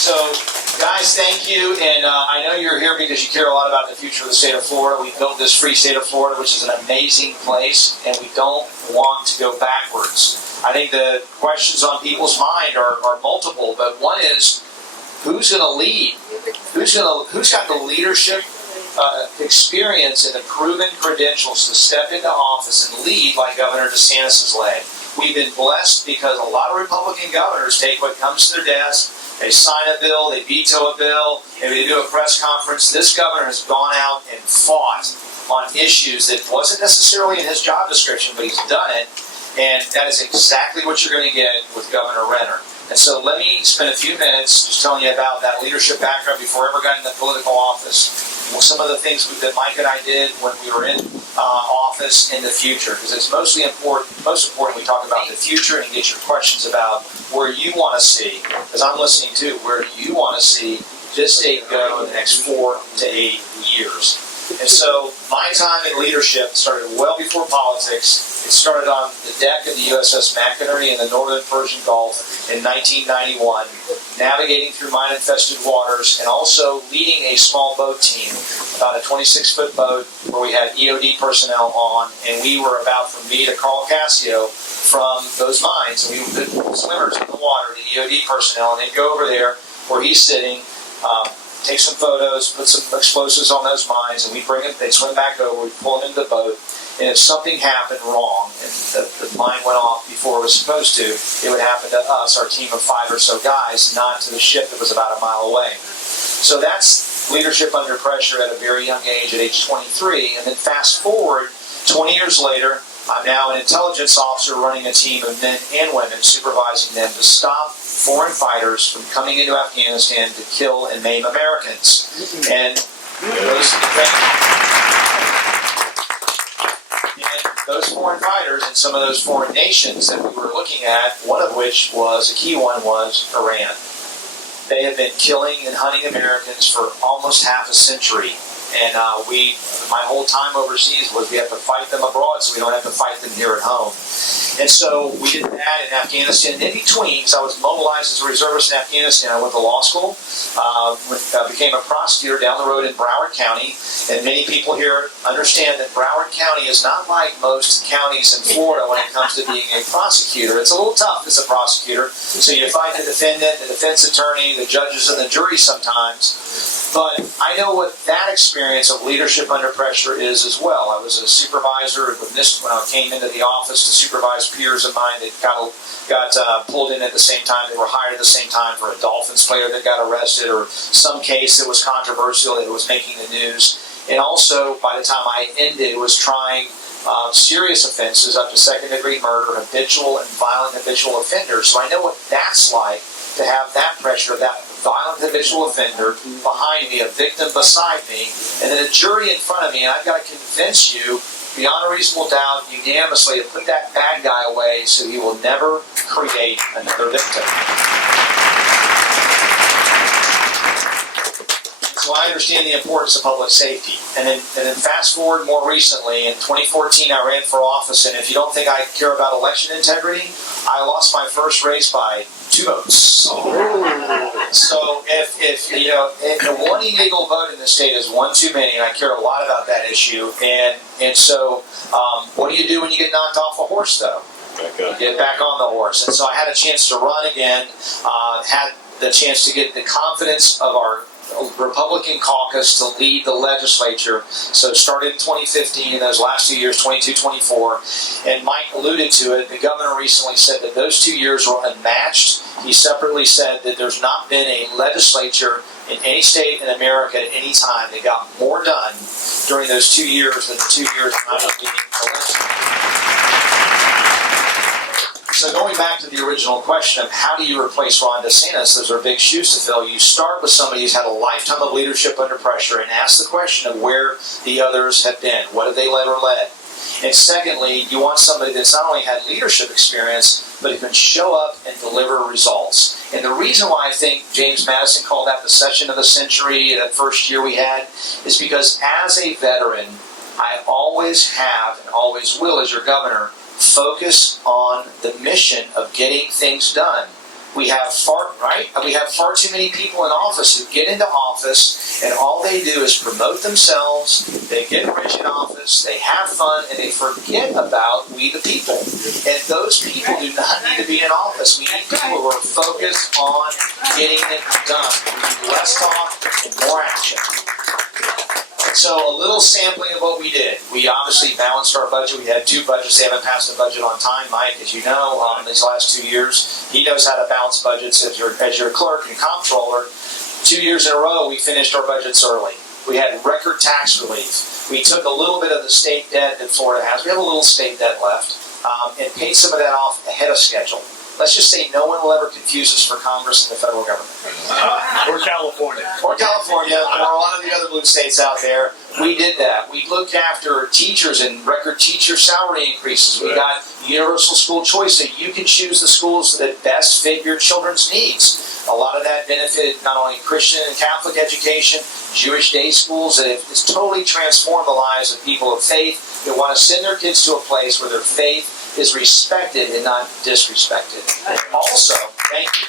So, guys, thank you. And I know you're here because you care a lot about the future of the state of Florida. We built this free state of Florida, which is an amazing place, and we don't want to go backwards. I think the questions on people's mind are multiple, but one is, who's going to lead? Who's got the leadership experience and the proven credentials to step into office and lead like Governor DeSantis has led? We've been blessed because a lot of Republican governors take what comes to their desk, they sign a bill, they veto a bill, and they do a press conference. This governor has gone out and fought on issues that wasn't necessarily in his job description, but he's done it, and that is exactly what you're going to get with Governor Renner. And so let me spend a few minutes just telling you about that leadership background before I ever got into political office. Well, some of the things that Mike and I did when we were in office in the future, because it's most important we talk about the future and get your questions about where you want to see, because I'm listening too, where do you want to see this state go in the next 4 to 8 years. And so my time in leadership started well before politics. It started on the deck of the USS McInerney in the northern Persian Gulf in 1991, navigating through mine-infested waters and also leading a small boat team, about a 26-foot boat where we had EOD personnel on, and we were about from me to Carl Cassio from those mines. And we would put swimmers in the water, the EOD personnel, and they'd go over there where he's sitting, take some photos, put some explosives on those mines, and we bring them, they'd swim back over, we'd pull them into the boat, and if something happened wrong, and the mine went off before it was supposed to, it would happen to us, our team of 5 or so guys, not to the ship that was about a mile away. So that's leadership under pressure at a very young age, at age 23, and then fast forward 20 years later, I'm now an intelligence officer running a team of men and women, supervising them to stop foreign fighters from coming into Afghanistan to kill and maim Americans. And those foreign fighters and some of those foreign nations that we were looking at, one of which was, a key one was Iran. They have been killing and hunting Americans for almost half a century. And my whole time overseas was we have to fight them abroad so we don't have to fight them here at home. And so we did that in Afghanistan. And in between, because I was mobilized as a reservist in Afghanistan, I went to law school, became a prosecutor down the road in Broward County. And many people here understand that Broward County is not like most counties in Florida when it comes to being a prosecutor. It's a little tough as a prosecutor. So you fight the defendant, the defense attorney, the judges, and the jury sometimes. But I know what that experience of leadership under pressure is as well. I was a supervisor when I came into the office to supervise peers of mine that got pulled in at the same time. They were hired at the same time for a Dolphins player that got arrested, or some case that was controversial that was making the news. And also, by the time I ended, was trying serious offenses up to second-degree murder, habitual and violent habitual offenders. So I know what that's like to have that pressure, that violent habitual offender behind me, a victim beside me, and then a jury in front of me, and I've got to convince you beyond a reasonable doubt, unanimously, to put that bad guy away so he will never create another victim. So I understand the importance of public safety. And then fast forward more recently, in 2014 I ran for office, and if you don't think I care about election integrity, I lost my first race by 2 votes. So if the one illegal vote in the state is one too many, and I care a lot about that issue. And so what do you do when you get knocked off a horse, though? You get back on the horse. And so I had a chance to run again, had the chance to get the confidence of our Republican caucus to lead the legislature. So it started in 2015, those last 2 years, 22, 24. And Mike alluded to it. The governor recently said that those 2 years were unmatched. He separately said that there's not been a legislature in any state in America at any time that got more done during those 2 years than the 2 years I was leading the legislature. So going back to the original question of how do you replace Ron DeSantis, those are big shoes to fill. You start with somebody who's had a lifetime of leadership under pressure and ask the question of where the others have been. What have they led or led? And secondly, you want somebody that's not only had leadership experience, but who can show up and deliver results. And the reason why I think James Madison called that the session of the century, that first year we had, is because as a veteran, I always have and always will as your governor focus on the mission of getting things done. We have far too many people in office who get into office and all they do is promote themselves, they get rich in office, they have fun, and they forget about we the people. And those people do not need to be in office. We need people who are focused on getting it done. We need less talk and more action. So a little sampling of what we did. We obviously balanced our budget. We had 2 budgets. They haven't passed the budget on time, Mike, as you know, these last 2 years. He knows how to balance budgets as your clerk and comptroller. 2 years in a row, we finished our budgets early. We had record tax relief. We took a little bit of the state debt that Florida has. We have a little state debt left, and paid some of that off ahead of schedule. Let's just say no one will ever confuse us for Congress and the federal government. Or California. Or California, or a lot of the other blue states out there. We did that. We looked after teachers and record teacher salary increases. We got universal school choice, so you can choose the schools that best fit your children's needs. A lot of that benefited not only Christian and Catholic education, Jewish day schools, that has totally transformed the lives of people of faith that want to send their kids to a place where their faith is respected and not disrespected. Also, thank you.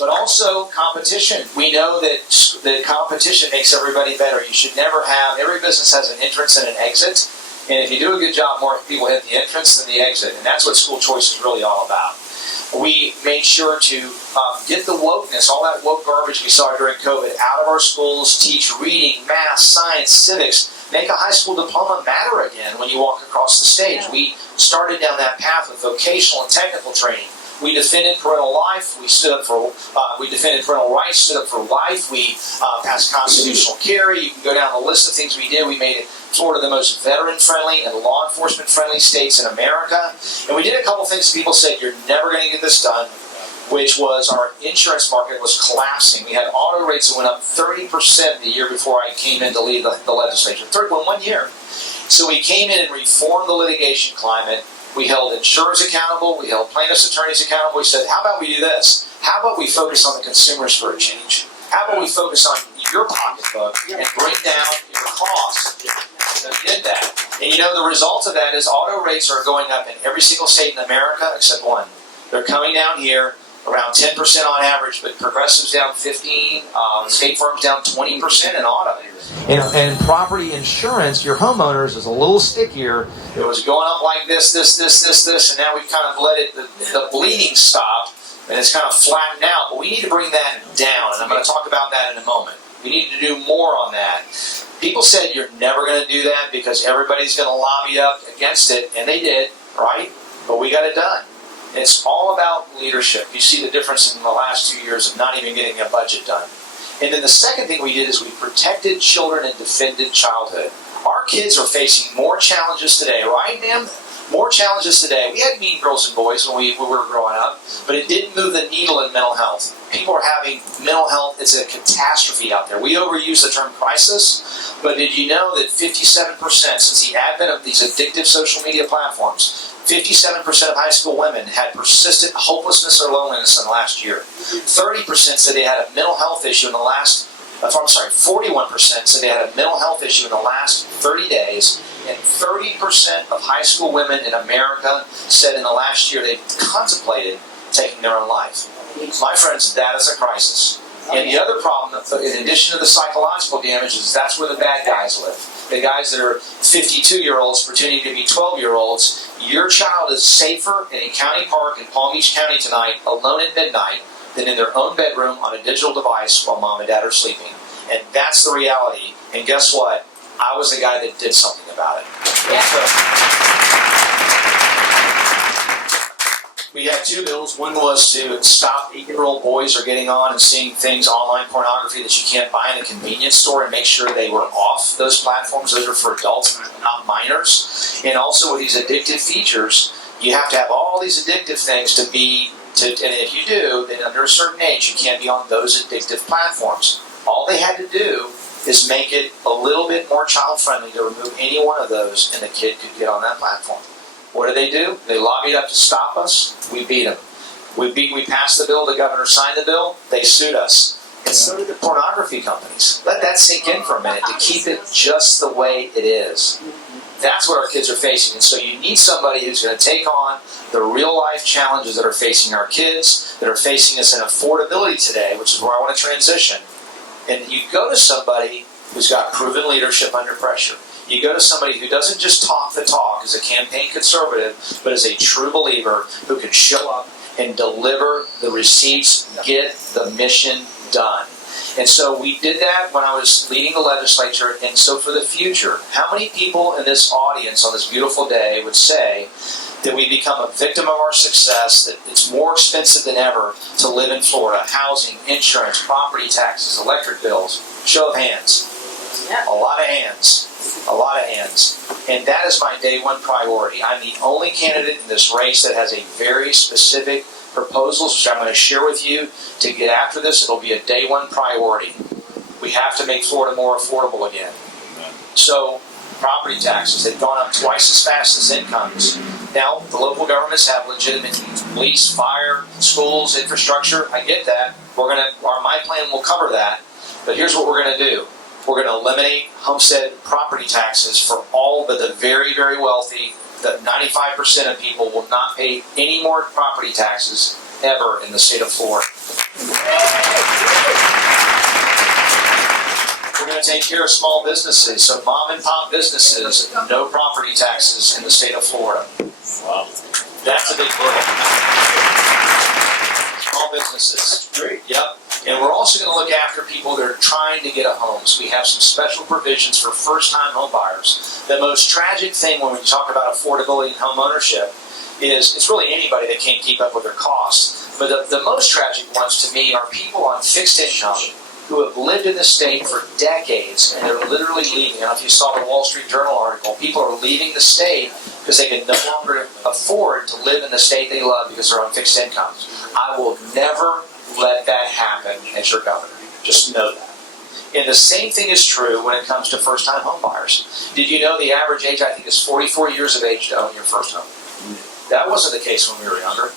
But also competition. We know that the competition makes everybody better. You should never have, every business has an entrance and an exit. And if you do a good job, more people hit the entrance than the exit. And that's what school choice is really all about. We made sure to get the wokeness, all that woke garbage we saw during COVID, out of our schools, teach reading, math, science, civics, make a high school diploma matter again when you walk across the stage. We started down that path with vocational and technical training. We defended parental life. We stood up for. We defended parental rights. Stood up for life. We passed constitutional carry. You can go down the list of things we did. We made Florida the most veteran-friendly and law enforcement-friendly states in America. And we did a couple things. People said you're never going to get this done, which was our insurance market was collapsing. We had auto rates that went up 30% the year before I came in to lead the legislature. 1 year. So we came in and reformed the litigation climate. We held insurers accountable. We held plaintiffs' attorneys accountable. We said, how about we do this? How about we focus on the consumers for a change? How about we focus on your pocketbook and bring down your costs? So we did that. And you know, the result of that is auto rates are going up in every single state in America except one. They're coming down here around 10% on average, but Progressive's down 15%, State Farm's down 20% in auto. And property insurance, your homeowners, is a little stickier. It was going up like this, and now we've kind of let it, the bleeding stop, and it's kind of flattened out. But we need to bring that down, and I'm going to talk about that in a moment. We need to do more on that. People said you're never going to do that because everybody's going to lobby up against it, and they did, right? But we got it done. It's all about leadership. You see the difference in the last 2 years of not even getting a budget done. And then the second thing we did is we protected children and defended childhood. Our kids are facing more challenges today, right, ma'am? More challenges today. We had mean girls and boys when we were growing up, but it didn't move the needle in mental health. People are having mental health. It's a catastrophe out there. We overuse the term crisis, but did you know that 57% since the advent of these addictive social media platforms, 57% of high school women had persistent hopelessness or loneliness in the last year. 30% said they had a mental health issue in the last, 41% said they had a mental health issue in the last 30 days. And 30% of high school women in America said in the last year they contemplated taking their own life. My friends, that is a crisis. And the other problem, in addition to the psychological damage, is that's where the bad guys live. The guys that are 52-year-olds pretending to be 12-year-olds. Your child is safer in a county park in Palm Beach County tonight, alone at midnight, than in their own bedroom on a digital device while mom and dad are sleeping. And that's the reality. And guess what? I was the guy that did something about it. We had 2 bills. One was to stop 8-year-old boys are getting on and seeing things, online pornography that you can't buy in a convenience store, and make sure they were off those platforms. Those are for adults, not minors. And also with these addictive features, you have to have all these addictive things and if you do, then under a certain age, you can't be on those addictive platforms. All they had to do is make it a little bit more child-friendly to remove any one of those, and the kid could get on that platform. What did they do? They lobbied up to stop us. We beat them. We passed the bill. The governor signed the bill. They sued us. And so did the pornography companies. Let that sink in for a minute to keep it just the way it is. That's what our kids are facing. And so you need somebody who's going to take on the real life challenges that are facing our kids, that are facing us in affordability today, which is where I want to transition. And you go to somebody who's got proven leadership under pressure. You go to somebody who doesn't just talk the talk as a campaign conservative, but as a true believer who can show up and deliver the receipts, get the mission done. And so we did that when I was leading the legislature. And so for the future, how many people in this audience on this beautiful day would say that we become a victim of our success, that it's more expensive than ever to live in Florida? Housing, insurance, property taxes, electric bills. Show of hands. Yeah. A lot of hands. A lot of hands. And that is my day one priority. I'm the only candidate in this race that has a very specific proposals, which I'm going to share with you to get after this. It'll be a day one priority. We have to make Florida more affordable again. So, property taxes, they've gone up twice as fast as incomes. Now, the local governments have legitimate needs. Police, fire, schools, infrastructure. I get that. My plan will cover that. But here's what we're going to do. We're going to eliminate homestead property taxes for all but the very, very wealthy. That 95% of people will not pay any more property taxes ever in the state of Florida. We're going to take care of small businesses. So mom and pop businesses, no property taxes in the state of Florida. Wow. That's a big deal. Small businesses. Great. Yep. And we're also going to look after people that are trying to get a home. So we have some special provisions for first-time home buyers. The most tragic thing when we talk about affordability and home ownership is it's really anybody that can't keep up with their costs. But the most tragic ones to me are people on fixed income who have lived in the state for decades and they're literally leaving. I don't know if you saw the Wall Street Journal article. People are leaving the state because they can no longer afford to live in the state they love because they're on fixed incomes. I will never let that happen as your governor. Just know that. And the same thing is true when it comes to first-time home buyers. Did you know the average age, I think, is 44 years of age to own your first home? That wasn't the case when we were younger.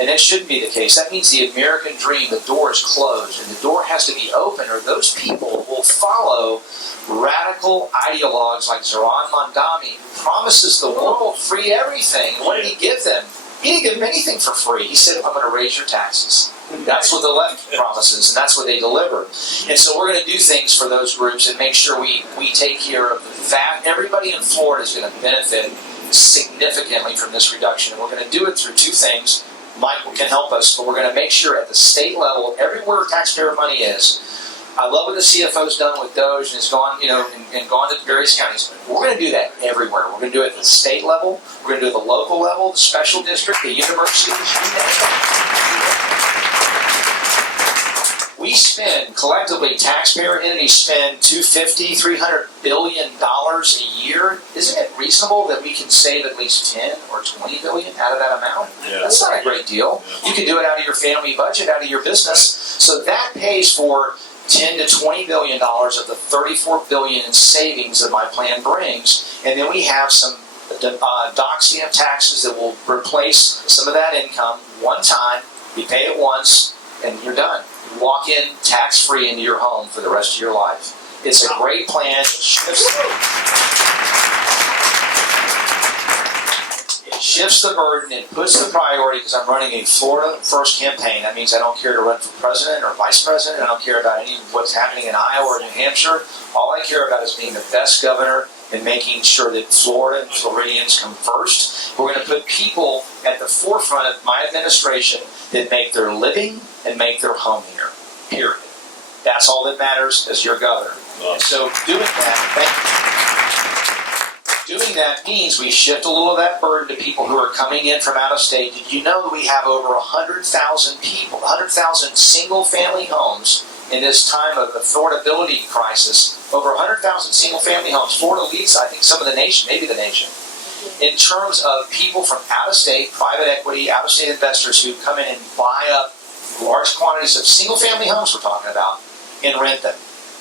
And that shouldn't be the case. That means the American dream, the door is closed, and the door has to be open, or those people will follow radical ideologues like Zoran Mandami, who promises the world free everything. And what did he give them? He didn't give them anything for free. He said, I'm going to raise your taxes. That's what the left promises, and that's what they deliver. And so we're going to do things for those groups and make sure we take care of the fact everybody in Florida is going to benefit significantly from this reduction. And we're going to do it through two things. Michael can help us, but we're going to make sure at the state level, everywhere taxpayer money is. I love what the CFO's done with Doge and has gone, and gone to various counties. We're going to do that everywhere. We're going to do it at the state level. We're going to do it at the local level, the special district, the university. We spend, collectively, taxpayer entities spend $250, $300 billion a year. Isn't it reasonable that we can save at least 10 or 20 billion out of that amount? Yeah. That's not a great deal. You can do it out of your family budget, out of your business. So that pays for 10 to 20 billion dollars of the 34 billion in savings that my plan brings. And then we have some doxing of taxes that will replace some of that income one time. You pay it once, and you're done. You walk in tax-free into your home for the rest of your life. It's a great plan. It shifts the burden. It puts the priority, because I'm running a Florida First campaign. That means I don't care to run for president or vice president. I don't care about what's happening in Iowa or New Hampshire. All I care about is being the best governor and making sure that Florida and Floridians come first. We're going to put people at the forefront of my administration that make their living and make their home here, period. That's all that matters as your governor. And so doing that means we shift a little of that burden to people who are coming in from out of state. Did you know that we have over 100,000 people, 100,000 single-family homes in this time of affordability crisis? Over 100,000 single-family homes. Florida leads, I think, some of the nation, maybe the nation, in terms of people from out of state, private equity, out of state investors who come in and buy up large quantities of single-family homes we're talking about and rent them.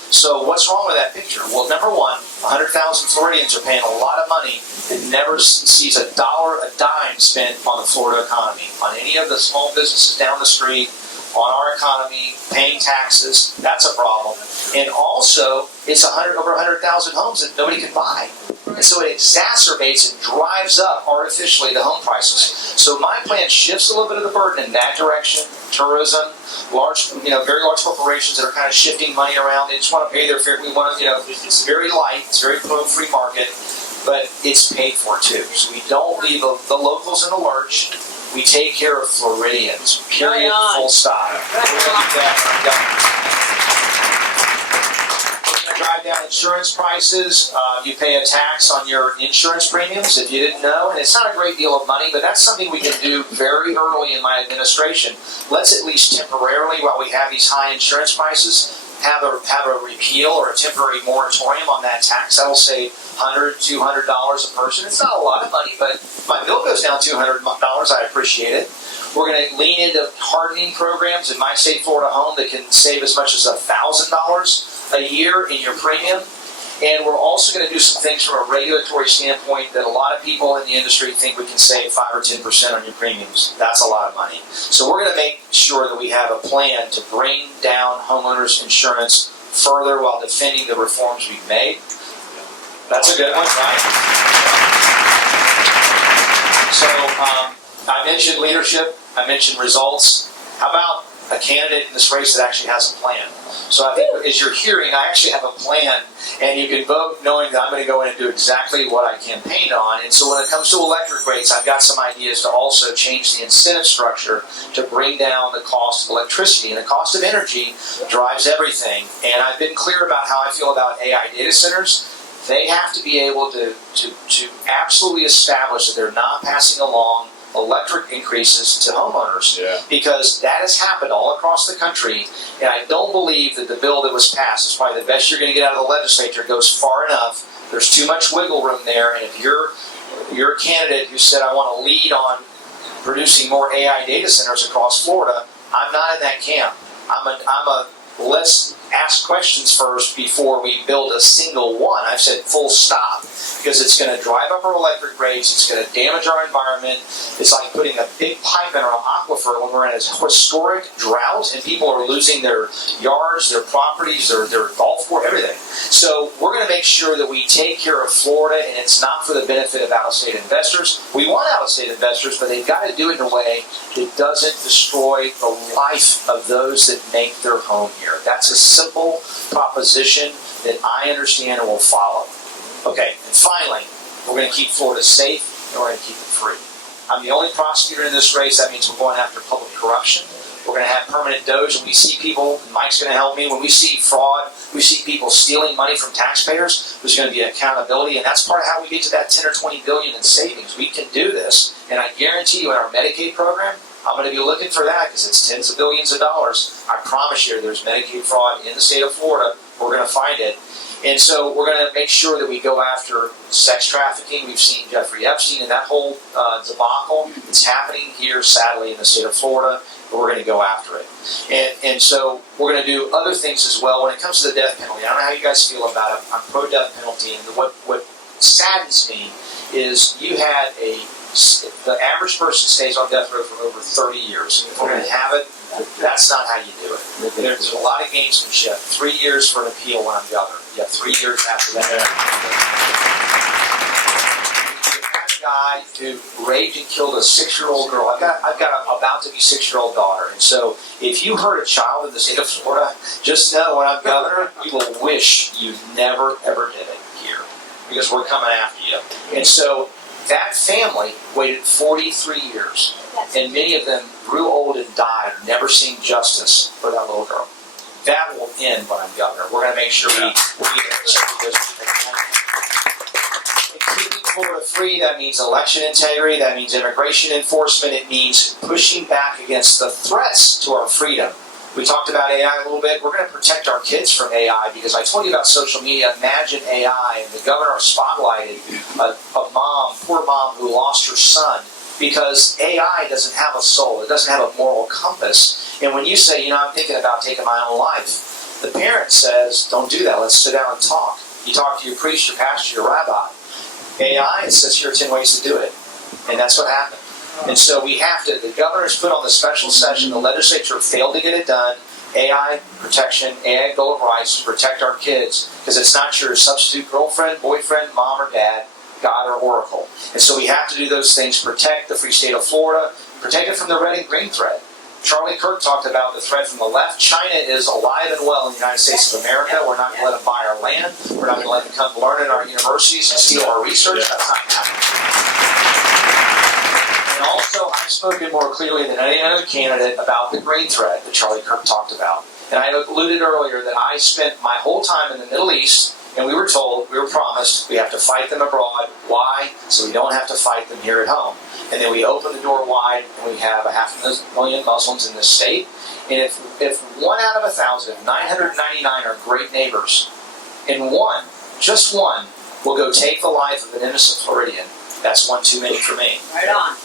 So what's wrong with that picture? Well, number one, 100,000 Floridians are paying a lot of money that never sees a dime spent on the Florida economy, on any of the small businesses down the street, on our economy, paying taxes. That's a problem. And also, it's over 100,000 homes that nobody can buy. And so it exacerbates and drives up artificially the home prices. So my plan shifts a little bit of the burden in that direction. Tourism, very large corporations that are kind of shifting money around. They just want to pay their fair. We want to, it's very light. It's very pro-free market, but it's paid for too. So we don't leave the locals in the lurch. We take care of Floridians. Period. Full stop. Drive down insurance prices. You pay a tax on your insurance premiums if you didn't know, and it's not a great deal of money, but that's something we can do very early in my administration. Let's at least temporarily, while we have these high insurance prices, have a repeal or a temporary moratorium on that tax. That'll save $100, $200 a person. It's not a lot of money, but if my bill goes down $200, I appreciate it. We're going to lean into hardening programs in my state, Florida home, that can save as much as $1,000 a year in your premium. And we're also going to do some things from a regulatory standpoint that a lot of people in the industry think we can save 5 or 10% on your premiums. That's a lot of money. So we're going to make sure that we have a plan to bring down homeowners insurance further while defending the reforms we've made. That's a good one, right? So I mentioned leadership. I mentioned results. How about a candidate in this race that actually has a plan? So I think as you're hearing, I actually have a plan, and you can vote knowing that I'm going to go in and do exactly what I campaigned on. And so when it comes to electric rates, I've got some ideas to also change the incentive structure to bring down the cost of electricity. And the cost of energy drives everything. And I've been clear about how I feel about AI data centers. They have to be able to absolutely establish that they're not passing along electric increases to homeowners, because that has happened all across the country, and I don't believe that the bill that was passed is probably the best you're going to get out of the legislature. It goes far enough. There's too much wiggle room there, and if you're a candidate who said I want to lead on producing more AI data centers across Florida, I'm not in that camp. I'm a let's ask questions first before we build a single one. I've said full stop, because it's going to drive up our electric rates. It's going to damage our environment. It's like putting a big pipe in our aquifer when we're in a historic drought and people are losing their yards, their properties, their golf course, everything. So we're going to make sure that we take care of Florida, and it's not for the benefit of out-of-state investors. We want out-of-state investors, but they've got to do it in a way that doesn't destroy the life of those that make their home here. That's a simple proposition that I understand and will follow. Okay, and finally, we're going to keep Florida safe, and we're going to keep it free. I'm the only prosecutor in this race. That means we're going after public corruption. We're going to have permanent doge. When we see people, Mike's going to help me, when we see fraud, we see people stealing money from taxpayers, there's going to be accountability, and that's part of how we get to that 10 or 20 billion in savings. We can do this, and I guarantee you in our Medicaid program, I'm going to be looking for that because it's tens of billions of dollars. I promise you there's Medicaid fraud in the state of Florida. We're going to find it. And so we're going to make sure that we go after sex trafficking. We've seen Jeffrey Epstein and that whole debacle. It's happening here, sadly, in the state of Florida, but we're going to go after it. And so we're going to do other things as well. When it comes to the death penalty, I don't know how you guys feel about it. I'm pro-death penalty, and what saddens me is the average person stays on death row for over 30 years. If we're going to have it, that's not how you do it. There's a lot of gamesmanship. 3 years for an appeal when I'm governor. You have 3 years after that. The kind of guy who raped and killed a 6-year-old girl. I've got a about to be 6-year-old daughter, and so if you hurt a child in the state of Florida, just know when I'm governor, you will wish you never ever did it here, because we're coming after you. And so that family waited 43 years, and many of them grew old and died, never seeing justice for that little girl. That will end when I'm governor. We're going to make sure we keeping Florida free. That means election integrity. That means immigration enforcement. It means pushing back against the threats to our freedom. We talked about AI a little bit. We're going to protect our kids from AI, because I told you about social media. Imagine AI, and the governor spotlighted a poor mom who lost her son because AI doesn't have a soul. It doesn't have a moral compass. And when you say, I'm thinking about taking my own life, the parent says, don't do that. Let's sit down and talk. You talk to your priest, your pastor, your rabbi. AI, it says here are 10 ways to do it. And that's what happened. And so we have to, the governor's put on the special session, the legislature failed to get it done. AI protection, AI Bill of Rights to protect our kids, because it's not your substitute girlfriend, boyfriend, mom, or dad, God, or Oracle. And so we have to do those things, protect the free state of Florida, protect it from the red and green threat. Charlie Kirk talked about the threat from the left. China is alive and well in the United States of America. We're not going to let them buy our land. We're not going to let them come learn in our universities and steal our research. That's not happening. And also, I've spoken more clearly than any other candidate about the green threat that Charlie Kirk talked about. And I alluded earlier that I spent my whole time in the Middle East, and we were told, we were promised, we have to fight them abroad. Why? So we don't have to fight them here at home. And then we open the door wide, and we have 500,000 Muslims in this state. And if 1 out of 1,000, 999 are great neighbors, and one, just one, will go take the life of an innocent Floridian, that's one too many for me. Right on.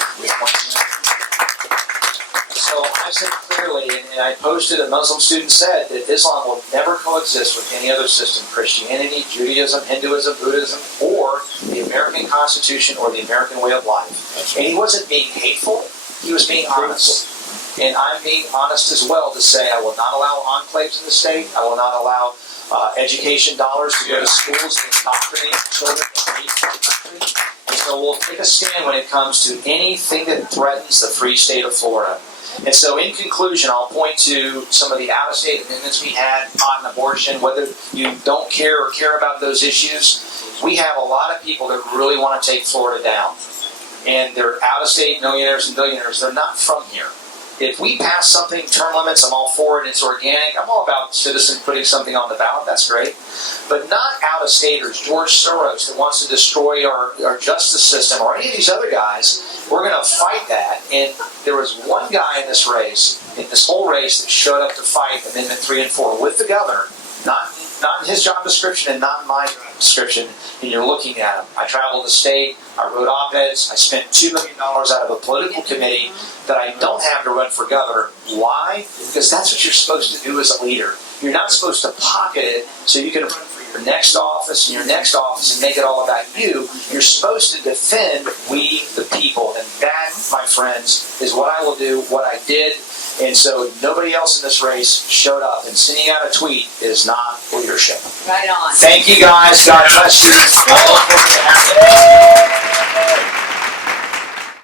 So I said clearly, and I posted, a Muslim student said that Islam will never coexist with any other system, Christianity, Judaism, Hinduism, Buddhism, or the American Constitution or the American way of life. And he wasn't being hateful, he was being honest. And I'm being honest as well to say I will not allow enclaves in the state, I will not allow education dollars to go to schools and indoctrinate children and hate the country. And so we'll take a stand when it comes to anything that threatens the free state of Florida. And so in conclusion, I'll point to some of the out-of-state amendments we had on abortion. Whether you don't care or care about those issues, we have a lot of people that really want to take Florida down. And they're out-of-state millionaires and billionaires. They're not from here. If we pass something, term limits, I'm all for it, and it's organic. I'm all about citizens putting something on the ballot. That's great. But not out-of-staters, George Soros, that wants to destroy our justice system, or any of these other guys. We're going to fight that. And there was one guy in this race, in this whole race, that showed up to fight Amendment 3 and 4 with the governor, not in his job description and not in my job description, and you're looking at him. I traveled the state, I wrote op-eds, I spent $2 million out of a political committee that I don't have to run for governor. Why? Because that's what you're supposed to do as a leader. You're not supposed to pocket it so you can run for your next office and your next office and make it all about you. You're supposed to defend we the people, and that, my friends, is what I will do, what I did. And so nobody else in this race showed up, and sending out a tweet is not leadership. Right on. Thank you guys. God bless you.